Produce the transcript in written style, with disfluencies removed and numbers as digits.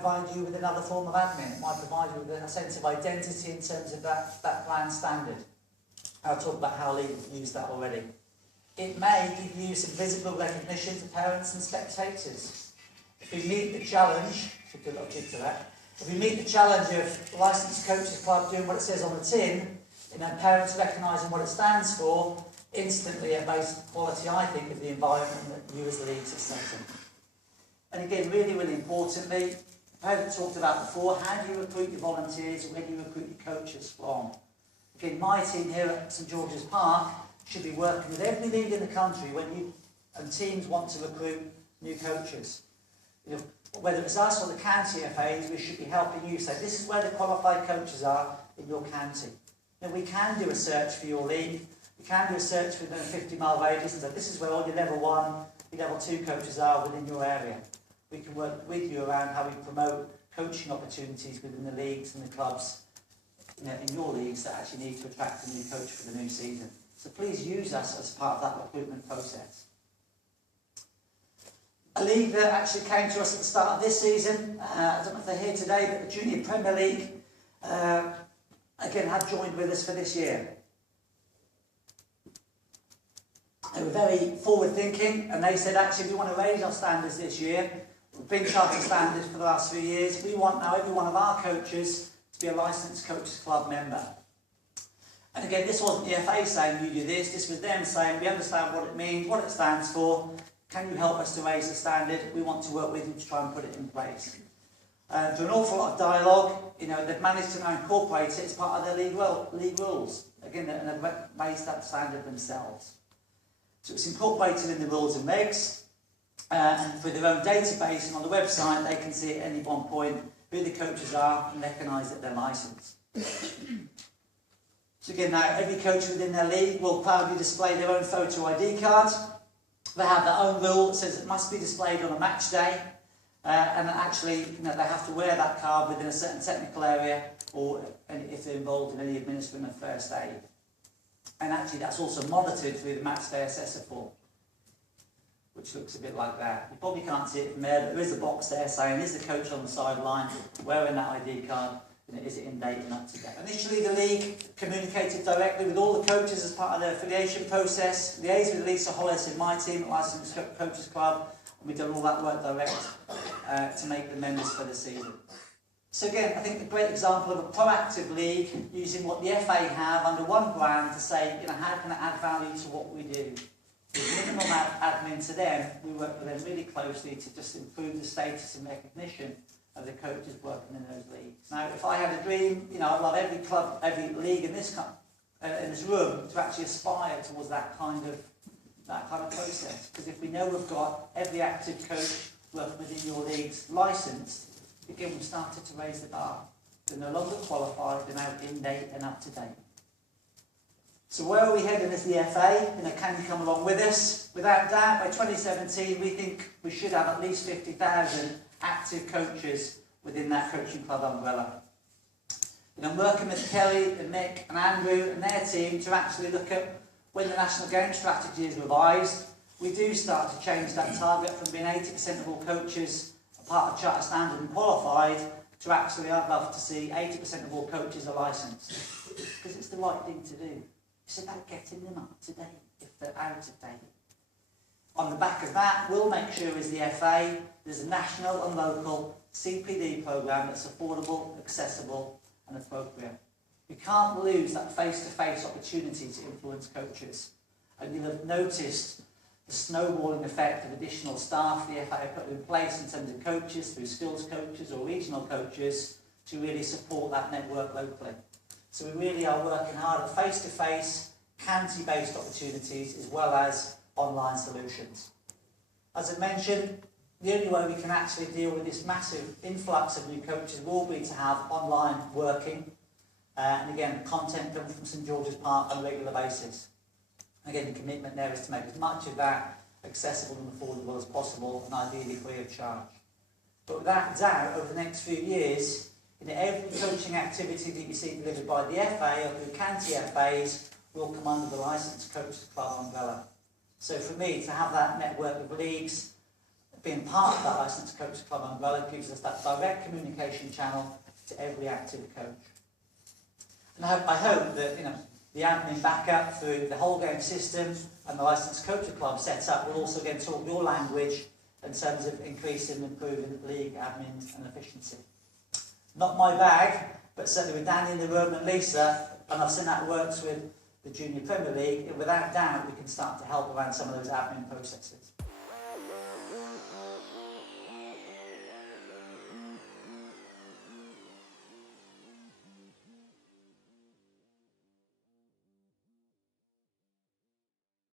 provide you with another form of admin. It might provide you with a sense of identity in terms of that brand standard. I'll talk about how league use that already. It may give you some visible recognition to parents and spectators. If we meet the challenge, should do a little jig to that. If we meet the challenge of licensed coaches club doing what it says on the tin, parents recognising what it stands for, instantly it makes quality, I think, of the environment that you as leagues are setting. And again, really, really importantly, I've heard it talked about before, how do you recruit your volunteers, where do you recruit your coaches from? Again, my team here at St George's Park should be working with every league in the country and teams want to recruit new coaches. Whether it's us or the county FAs, we should be helping you say, this is where the qualified coaches are in your county. We can do a search for your league. We can do a search within a 50-mile radius and say, this is where all your level 1, your level 2 coaches are within your area. We can work with you around how we promote coaching opportunities within the leagues and the clubs in your leagues that actually need to attract a new coach for the new season. So please use us as part of that recruitment process. A league that actually came to us at the start of this season, I don't know if they're here today, but the Junior Premier League, again, have joined with us for this year. They were very forward-thinking, and they said, actually, we want to raise our standards this year. We've been chartered standards for the last few years. We want now every one of our coaches to be a licensed Coaches Club member. And again, this wasn't the FA saying, you do this. This was them saying, we understand what it means, what it stands for. Can you help us to raise the standard? We want to work with you to try and put it in place. Through an awful lot of dialogue, they've managed to now incorporate it as part of their league rules. Again, they've raised that standard themselves. So it's incorporated in the rules and regs, and through their own database and on the website, they can see at any one point who the coaches are and recognise that they're licensed. So again, now every coach within their league will proudly display their own photo ID card. They have their own rule that says it must be displayed on a match day, and actually, they have to wear that card within a certain technical area, or if they're involved in any administering of first aid. And actually, that's also monitored through the match day assessor form, which looks a bit like that. You probably can't see it from there, but there is a box there saying, is the coach on the sideline wearing that ID card? Is it in date and up to date? Initially, the league communicated directly with all the coaches as part of their affiliation process, liaised with Lisa Hollis in my team at Licensed Coaches Club, and we've done all that work direct to make the members for the season. So again, I think a great example of a proactive league using what the FA have under one brand to say, how can it add value to what we do? With minimal admin to them, we work with them really closely to just improve the status and recognition of the coaches working in those leagues. Now, if I had a dream, I'd love every club, every league in this room to actually aspire towards that kind of process. Because if we know we've got every active coach working within your leagues licensed, again, we've started to raise the bar. They're no longer qualified, they're now in date and up to date. So where are we heading as the FA? Can you come along with us? Without doubt, by 2017, we think we should have at least 50,000 active coaches within that coaching club umbrella. I'm working with Kelly and Nick and Andrew and their team to actually look at when the National Game Strategy is revised, we do start to change that target from being 80% of all coaches a part of Charter Standard and qualified to actually, I'd love to see 80% of all coaches are licensed. Because it's the right thing to do. It's about getting them up to date if they're out of date. On the back of that, we'll make sure as the FA there's a national and local CPD programme that's affordable, accessible and appropriate. We can't lose that face-to-face opportunity to influence coaches. And you'll have noticed the snowballing effect of additional staff the FA put in place in terms of coaches, through skills coaches or regional coaches, to really support that network locally. So we really are working hard at face-to-face, county-based opportunities as well as online solutions. As I mentioned, the only way we can actually deal with this massive influx of new coaches will be to have online working, and again, content coming from St George's Park on a regular basis. Again, the commitment there is to make as much of that accessible and affordable as possible, and ideally free of charge. But without doubt, over the next few years, every coaching activity that you see delivered by the FA or through county FAs will come under the Licensed Coaches Club umbrella. So for me, to have that network of leagues, being part of that licensed coach club umbrella gives us that direct communication channel to every active coach. And I hope that the admin backup through the whole game system and the licensed coach club setup will also again talk your language in terms of increasing and improving league admin and efficiency. Not my bag, but certainly with Danny in the room and Lisa, and I've seen that works with the Junior Premier League, without doubt we can start to help around some of those admin processes.